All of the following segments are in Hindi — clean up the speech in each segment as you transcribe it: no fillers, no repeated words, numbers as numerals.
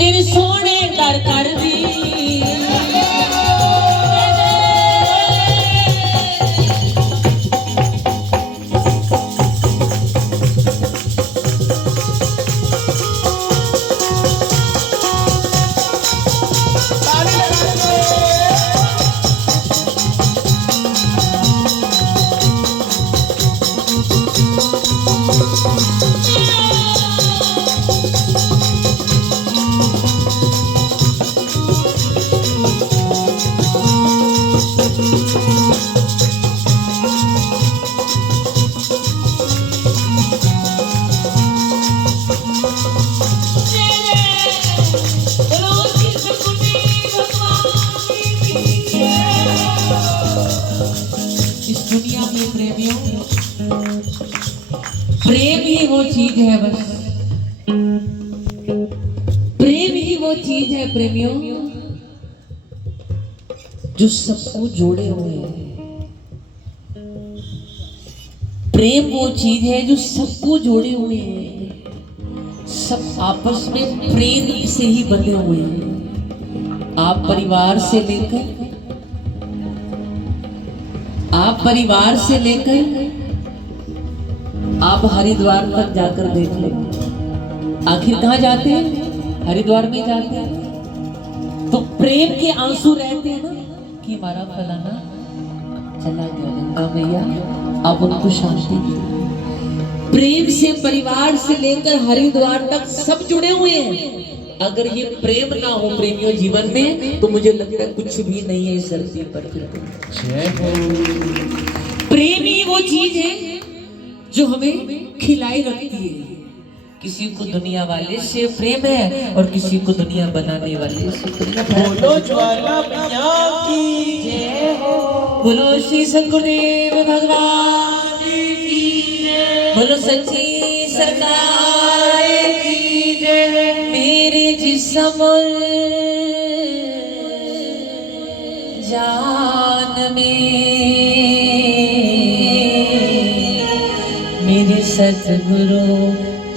तेरे सोने दर कर दी प्रेम ही वो चीज है, बस प्रेम ही वो चीज है प्रेमियों जो सबको जोड़े हुए हैं। प्रेम वो चीज है जो सबको जोड़े हुए हैं, सब आपस में प्रेम से ही बंधे हुए हैं। आप परिवार से लेकर आप हरिद्वार तक जाकर देख लें, आखिर कहाँ जाते हैं? हरिद्वार में जाते हैं। तो प्रेम के आंसू रहते हैं ना कि हमारा फलाना चला गया गंगा मैया, अब उनको शांति दी। प्रेम से परिवार से लेकर हरिद्वार तक सब जुड़े हुए हैं। अगर ये प्रेम ना हो प्रेमियों जीवन में तो मुझे लगता है कुछ भी नहीं है इस धरती पर। प्रेम ही वो चीज है जो हमें खिलाई रखती है। किसी को दुनिया वाले से प्रेम है और किसी को दुनिया बनाने वाले से प्रेम है। बोलो ज्वाला मैया की जय हो, बोलो श्री सद्गुरुदेव भगवान की जय, बोलो सच्ची सरकार की जय। मेरे जिस्म जान में मेरे सतगुरु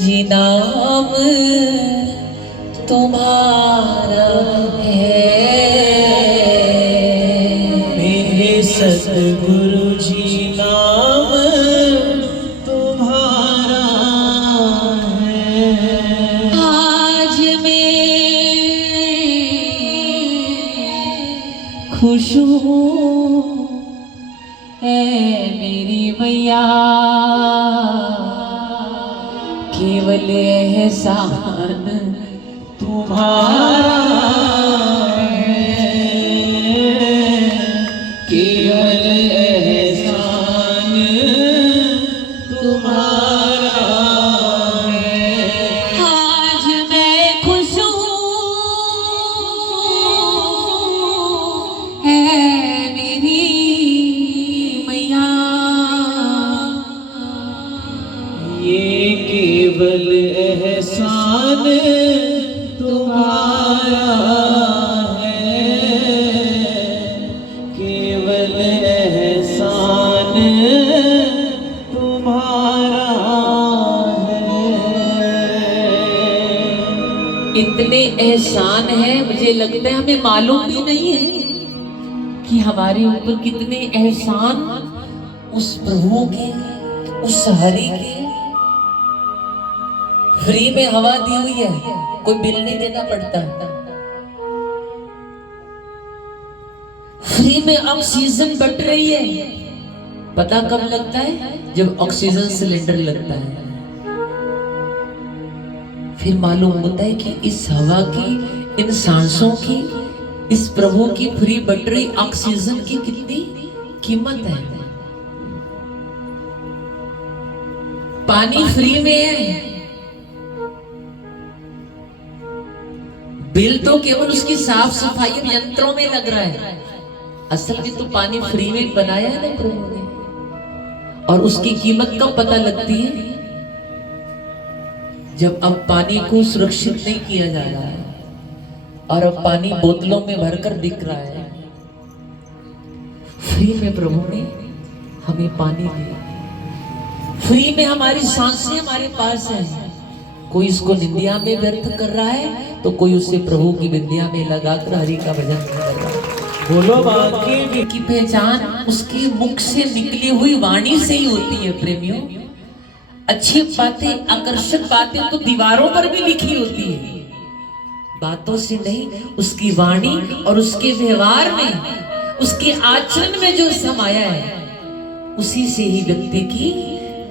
जी नाम तुम्हारा है, मेरे सतगुरु जी नाम तुम्हारा है। आज मैं खुश हूँ मेरी मैया, केवल एहसान तुम्हारा है, केवल एहसान तुम्हारा है। आज मैं खुश हूँ है मेरी एहसान है, मुझे लगता है हमें मालूम भी नहीं है कि हमारे ऊपर कितने एहसान उस प्रभु के, उस हरि के। फ्री में हवा दी हुई है, कोई बिल नहीं देना पड़ता। फ्री में ऑक्सीजन बट रही है। पता कब लगता है? जब ऑक्सीजन सिलेंडर लगता है, फिर मालूम होता है कि इस हवा की, इन सांसों की, इस प्रभु की फ्री बट रही ऑक्सीजन की कितनी कीमत है। पानी फ्री में है, बिल तो केवल उसकी साफ सफाई यंत्रों में लग रहा है। असल में तो पानी फ्री में बनाया है ना प्रभु ने। और उसकी कीमत कब पता लगती है? जब अब पानी को सुरक्षित नहीं किया जा रहा है और अब पानी बोतलों में भरकर बिक रहा है। फ्री में प्रभु ने हमें पानी दिया, फ्री में हमारी सांसें हमारे पास है। कोई इसको निंदिया में व्यर्थ कर रहा है तो कोई उसे प्रभु की विद्या में लगाकर हरि का भजन कर रहा है। बोलो बाकी की पहचान उसके मुख से निकली हुई वाणी से ही होती है प्रेमियों। अच्छी बातें, आकर्षक बातें तो दीवारों पर भी लिखी होती है, बातों से नहीं, उसकी वाणी और उसके व्यवहार में, उसके आचरण में जो समाया है, उसी से ही व्यक्ति की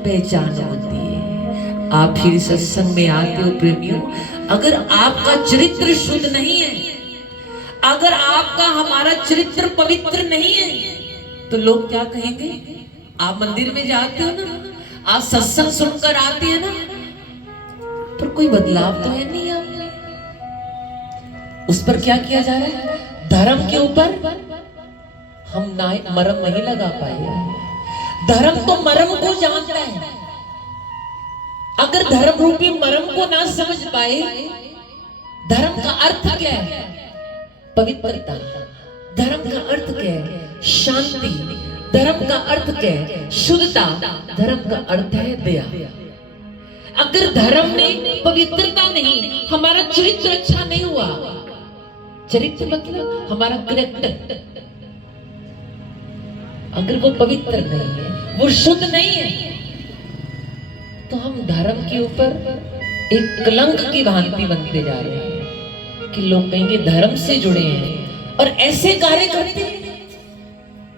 पहचान होती है। आप फिर सत्संग में आते हो प्रेमियों, अगर आपका चरित्र शुद्ध नहीं है, अगर आपका हमारा चरित्र पवित्र नहीं है, तो लोग क्या कहेंगे? आप मंदिर में जाते हो ना, आप सत्संग सुनकर आते हैं ना, पर कोई बदलाव तो है नहीं आप में। उस पर क्या किया जा रहा है? धर्म के ऊपर हम मरम नहीं लगा पाए। धर्म तो मरम को जानता है। अगर धर्म रूपी मरम को ना समझ पाए, धर्म का अर्थ क्या है? पवित्रता। धर्म का अर्थ क्या है? शांति। धर्म का अर्थ क्या है? शुद्धता। धर्म का अर्थ है दया। अगर धर्म में पवित्रता नहीं, हमारा चरित्र अच्छा नहीं हुआ, चरित्र मतलब हमारा कैरेक्टर, अगर वो पवित्र नहीं है, वो शुद्ध नहीं है, तो हम धर्म के ऊपर एक कलंक की भांति बनते जा रहे हैं कि लोग कहेंगे धर्म से जुड़े हैं और ऐसे कार्य करते हैं,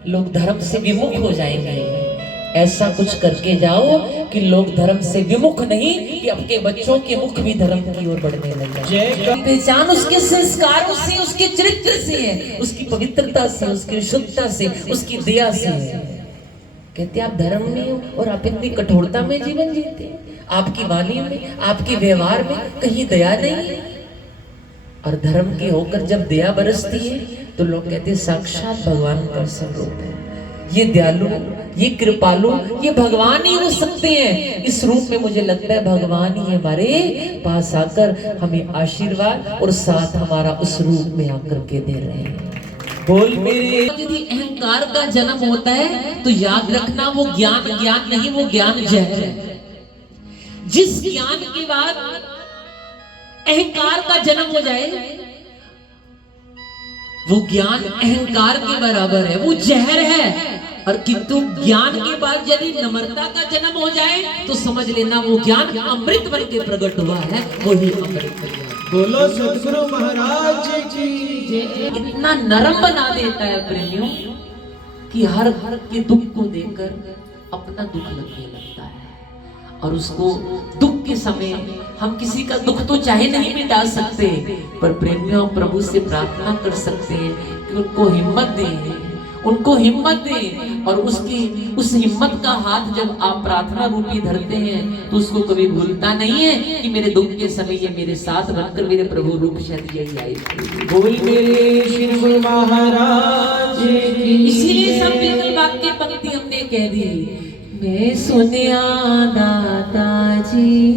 लोग धर्म से विमुख हो जाएंगे। ऐसा कुछ करके जाओ कि लोग धर्म से विमुख नहीं, कि आपके बच्चों के मुख भी धर्म की ओर बढ़ने लगे। पहचान उसके संस्कारों से, उसके चरित्र से है, उसकी पवित्रता से, उसकी शुद्धता से, उसकी दया से है। कहते आप धर्म में हो और आप इतनी कठोरता में जीवन जीते हैं, आपकी वाणी में, आपके व्यवहार में कहीं दया नहीं है। और धर्म के होकर जब दया बरसती है तो लोग कहते हैं साक्षात भगवान का स्वरूप है, ये दयालु, ये कृपालु, ये भगवान ही हो सकते हैं। इस रूप में मुझे लगता है भगवान ही हमारे पास आकर हमें आशीर्वाद और साथ हमारा उस रूप में आकर के दे रहे हैं। बोल मेरे। यदि अहंकार का जन्म होता है तो याद रखना वो ज्ञान नहीं, वो ज्ञान जहर है। जिस ज्ञान के बाद अहंकार का जन्म हो जाए, वो ज्ञान अहंकार के बराबर है, वो जहर है। और किंतु ज्ञान के बाद यदि नम्रता का जन्म हो जाए तो समझ लेना वो ज्ञान अमृत बन के प्रकट हुआ है, वही अमृत ज्ञान। बोलो सदगुरु महाराज की जय। इतना नरम बना देता है प्रेमियों कि हर के दुख को देखकर अपना दुख लगने लगता है। और उसको दुख के समय हम किसी का दुख तो चाहे नहीं मिटा सकते, पर प्रेमियों प्रभु से प्रार्थना कर सकते हैं कि उनको हिम्मत दें, उनको हिम्मत दें। और उसकी उस हिम्मत का हाथ जब आप प्रार्थना रूपी धरते हैं तो उसको कभी भूलता नहीं है कि मेरे दुख के समय ये मेरे साथ बनकर मेरे प्रभु रूप शायद यही आई। बोल मेरे श्री गुरु महाराज की। इसीलिए सब बिल्कुल वाक्य पंक्ति हमने कह दी। मैं सुनिया दाता जी